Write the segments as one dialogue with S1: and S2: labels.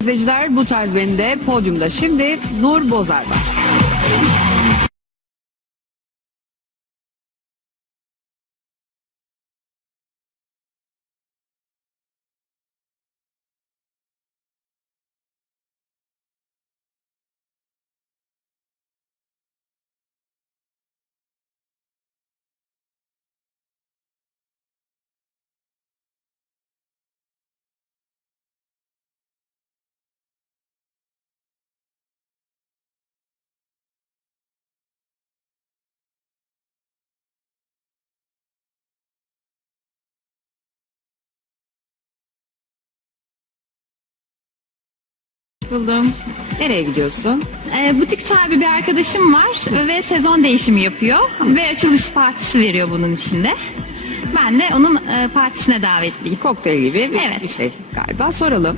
S1: İzleyiciler bu tarz beni de podyumda şimdi Nur Bozar var.
S2: Buldum.
S1: Nereye gidiyorsun?
S2: Ee, butik sahibi bir arkadaşım var ve sezon değişimi yapıyor ve açılış partisi veriyor bunun içinde. Ben de onun e, partisine davetliyim.
S1: Kokteyl gibi bir,
S2: Evet.
S1: bir şey galiba. Soralım.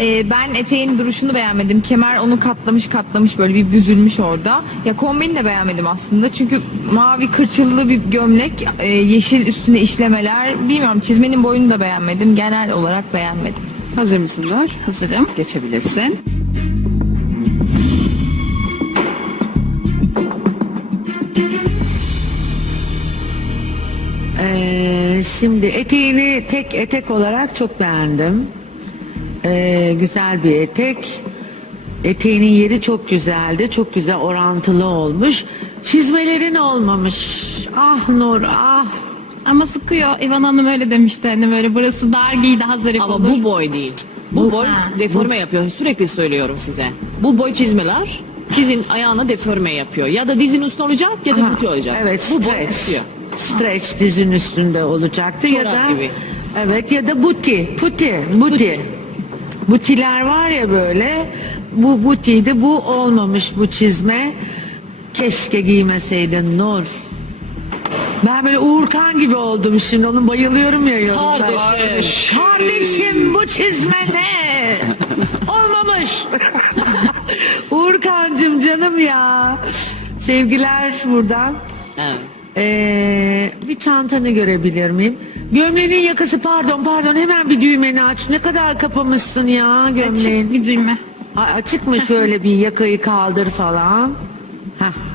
S3: Ee, ben eteğin duruşunu beğenmedim. Kemer onu katlamış katlamış böyle bir büzülmüş orada. Ya kombini de beğenmedim aslında. Çünkü mavi kırçıllı bir gömlek, e, yeşil üstünde işlemeler. Bilmiyorum çizmenin boyunu da beğenmedim. Genel olarak beğenmedim.
S1: Hazır mısın Nur?
S2: Hazırım.
S1: Geçebilirsin.
S4: Ee, şimdi eteğini tek etek olarak çok beğendim. Ee, güzel bir etek. Eteğinin yeri çok güzeldi. Çok güzel orantılı olmuş. Çizmelerin olmamış. Ah Nur ah.
S2: Ama sıkıyor. İvan Hanım öyle demişti. Hani böyle burası dar giy daha zarif
S5: Ama
S2: olur.
S5: bu boy değil. Bu, boy
S2: Ha.
S5: deforme yapıyor. Sürekli söylüyorum size. Bu boy çizmeler sizin ayağına deforme yapıyor. Ya da dizin üstü olacak ya da butu olacak.
S4: Evet
S5: bu boy
S4: stretch.
S5: kısıyor.
S4: Stretch dizin üstünde olacaktı ya
S5: Çorap
S4: da
S5: gibi.
S4: evet ya da buti, puti, buti. Butiler var ya böyle. Bu butiydi. Bu olmamış bu çizme. Keşke giymeseydin Nur. Ben böyle Uğurkan gibi oldum şimdi. Onun bayılıyorum ya yorumlara.
S5: Kardeşim.
S4: Kardeşim bu çizme ne? Olmamış. Uğurkancım canım ya. Sevgiler buradan.
S5: Evet.
S4: Ee, bir çantanı görebilir miyim? Gömleğinin yakası pardon pardon hemen bir düğmeni aç. Ne kadar kapamışsın ya gömleğin.
S2: Açık bir düğme.
S4: A- açık mı şöyle bir yakayı kaldır falan. Heh.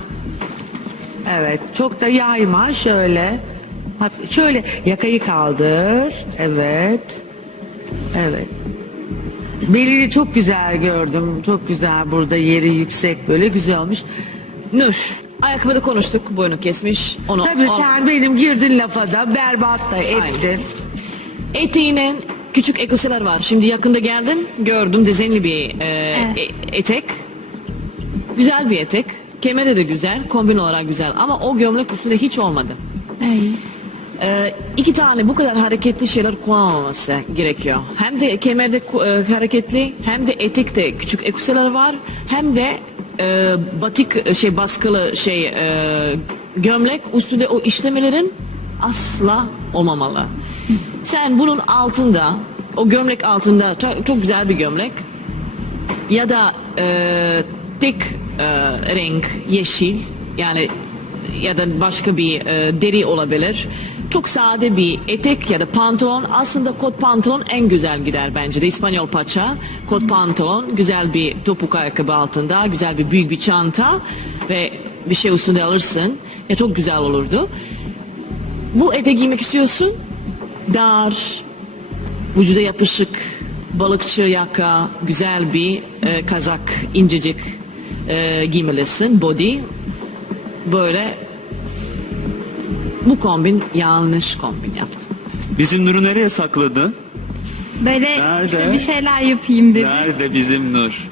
S4: Evet çok da yayma şöyle. Hafif- Şöyle yakayı kaldır. Evet. Evet. Belini çok güzel gördüm. Çok güzel burada yeri yüksek böyle güzel olmuş.
S5: Nur. Ayakkabıda konuştuk. Boynu kesmiş. Onu
S4: Tabii
S5: al-
S4: sen benim girdin lafa da berbat da ettin.
S5: Eteğinin küçük ekoseler var. Şimdi yakında geldin. Gördüm dezenli bir e, e- etek. Güzel bir etek. Kemeri de güzel. Kombin olarak güzel. Ama o gömlek üstünde hiç olmadı.
S2: Ay.
S5: Ee, iki tane bu kadar hareketli şeyler kullanmaması gerekiyor. Hem de kemerde e, hareketli hem de etekte küçük ekseler var hem de e, batik e, şey baskılı şey e, gömlek üstünde o işlemelerin asla olmamalı. Sen bunun altında o gömlek altında çok, çok güzel bir gömlek ya da e, tek e, renk yeşil yani ya da başka bir e, deri olabilir. Çok sade bir etek ya da pantolon aslında kot pantolon en güzel gider bence de İspanyol paça kot pantolon güzel bir topuk ayakkabı altında güzel bir büyük bir çanta ve bir şey üstünde alırsın ya çok güzel olurdu. Bu ete giymek istiyorsun dar vücuda yapışık balıkçı yaka güzel bir e, kazak incecik e, giymelisin body böyle bu kombin yanlış kombin yaptın.
S6: Bizim Nur'u nereye sakladın?
S2: Böyle
S6: Nerede?
S2: işte bir şeyler yapayım dedim.
S6: Nerede bizim Nur?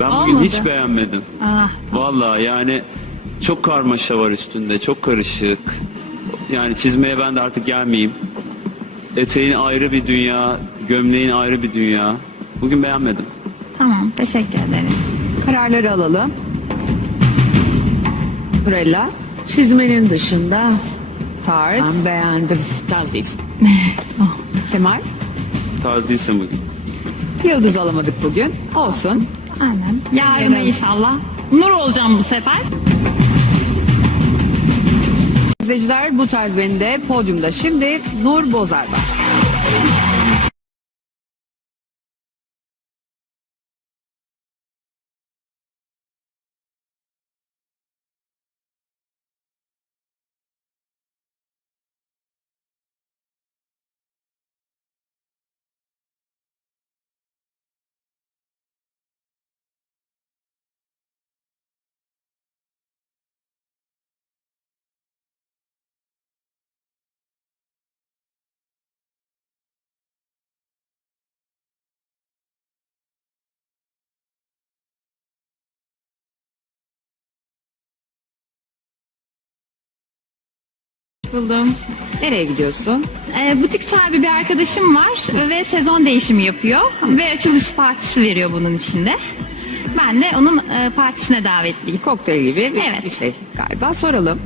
S6: Ben bugün
S2: Olmadı.
S6: hiç beğenmedim.
S2: Ah.
S6: Vallahi yani çok karmaşa var üstünde, çok karışık. Yani çizmeye ben de artık gelmeyeyim. Eteğin ayrı bir dünya, gömleğin ayrı bir dünya. Bugün beğenmedim.
S2: Tamam teşekkür ederim.
S1: Kararları alalım. Nurella,
S4: Çizmenin dışında
S1: tarz,
S4: ben beğendim.
S5: Tarz değilsin.
S1: Kemal.
S6: Tarz değilsin bugün.
S1: Yıldız alamadık bugün. Olsun.
S2: Aynen. Yarın inşallah. Nur olacağım bu sefer.
S1: İzleyiciler bu tarz beni de podyumda şimdi Nur Bozar buldum. Nereye gidiyorsun?
S2: E, butik sahibi bir arkadaşım var ve sezon değişimi yapıyor ve açılış partisi veriyor bunun içinde. Ben de onun e, partisine davetliyim.
S1: Kokteyl gibi bir,
S2: Evet.
S1: bir şey galiba. Soralım.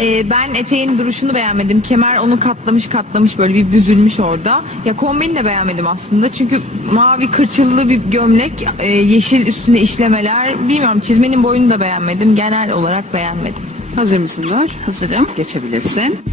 S3: Ee, ben eteğin duruşunu beğenmedim. Kemer onu katlamış katlamış böyle bir büzülmüş orada. Ya kombini de beğenmedim aslında. Çünkü mavi kırçıllı bir gömlek, e, yeşil üstünde işlemeler. Bilmiyorum çizmenin boyunu da beğenmedim. Genel olarak beğenmedim.
S1: Hazır mısın Nur?
S2: Hazırım.
S1: Geçebilirsin.